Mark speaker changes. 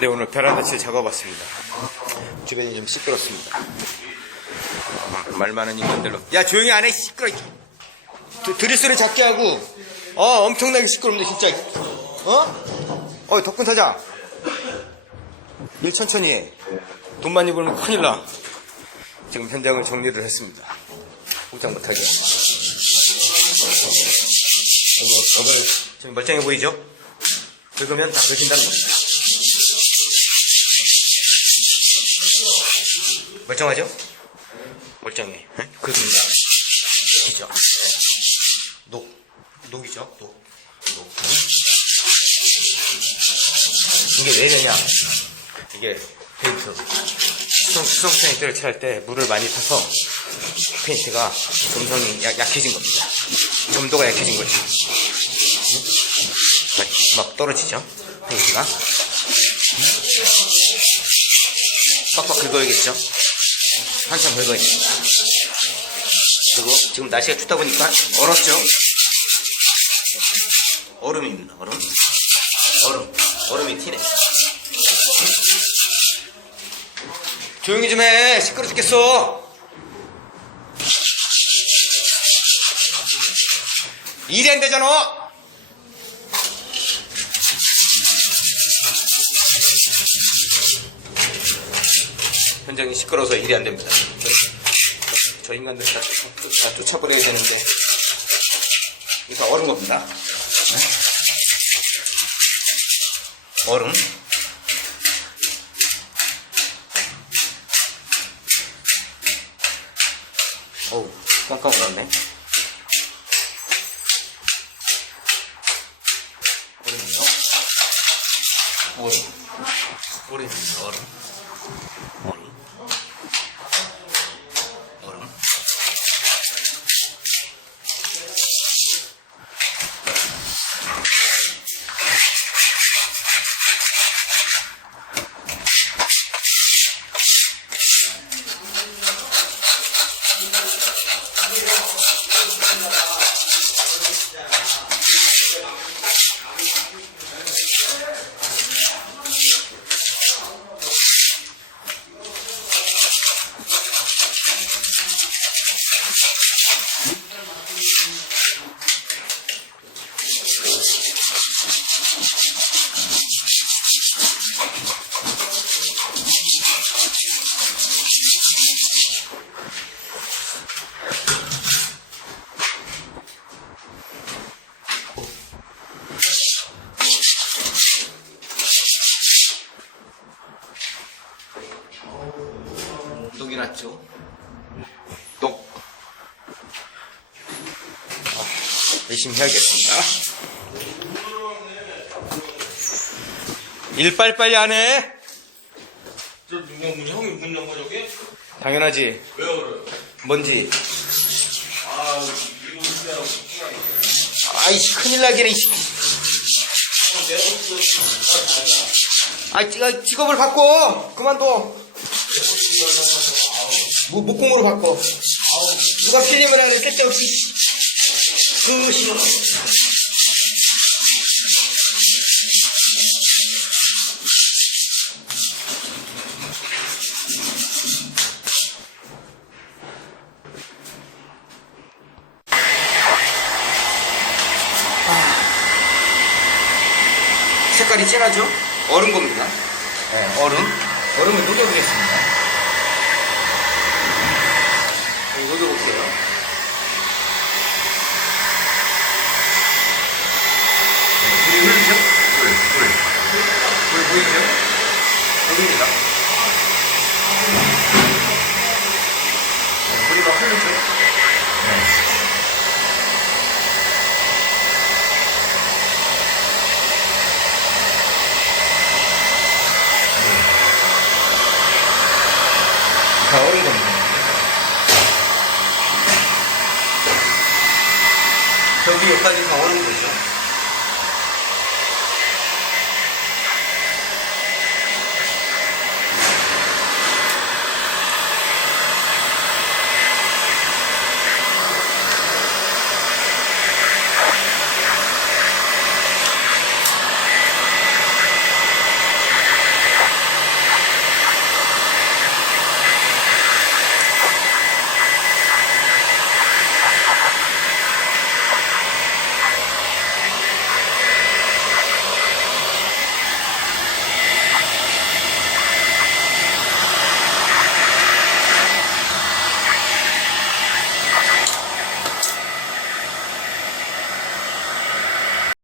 Speaker 1: 네, 오늘 베란다 칠 작업 왔습니다. 주변이 좀 시끄럽습니다. 어, 말 많은 인간들로. 야, 조용히 안 해, 시끄러. 드, 드리스를 작게 하고, 어, 엄청나게 시끄럽네, 진짜. 어? 어, 덕분 사자. 일 천천히 해. 돈 많이 벌면 큰일 나. 지금 현장을 정리를 했습니다. 꼼짝 못하게. 지금 멀쩡해 보이죠? 긁으면 다 긁힌다는 겁니다. 멀쩡하죠? 멀쩡해. 응? 긁습니다. 녹이죠? 녹. 녹이죠? 녹. 녹. 이게 왜 되냐? 이게 페인트. 수성, 수성 페인트를 칠할 때 물을 많이 타서 페인트가 점성이 약, 약해진 겁니다. 점도가 약해진 거죠. 막, 막 떨어지죠? 페인트가. 빡빡 긁어야겠죠? 한참 긁어야겠습니다. 그리고 지금 날씨가 춥다 보니까 얼었죠? 얼음입니다, 얼음. 얼음. 얼음이 튀네. 조용히 좀 해. 시끄러 죽겠어. 일이 안 되잖아. 현장이 시끄러워서 일이 안 됩니다. 저, 저 인간들 다, 다 쫓아버려야 되는데. 이거 다 얼은 겁니다. 네? 얼음. 어우, 깜깜 울었네. 얼음이요? 얼음. 얼음. 얼음. 얼음. 녹이 났죠? 녹. 아, 열심히 해야겠습니다. 일 빨리빨리 안 해?
Speaker 2: 저 누가 문 형이 문 연거 저기?
Speaker 1: 당연하지.
Speaker 2: 왜요 그래요?
Speaker 1: 뭔지.
Speaker 2: 아 이거 진짜
Speaker 1: 아이씨, 큰일 나기네, 이씨. 아, 직- 직업을 바꿔! 그만둬! 뭐, 목공으로 바꿔. 누가 필름을 하래, 쓸데없이. 그, 싫어. 색깔이 진하죠? 얼음 겁니다. 네, 얼음. 얼음을 녹여보겠습니다. 여기 녹여볼게요. 네, 물이 흐르죠? 물, 물. 물 보이죠? 여기입니다. 네, 물이 막 흐르죠? 네. 다 얼은 겁니다. 저기 여기까지 다 얼은 거죠.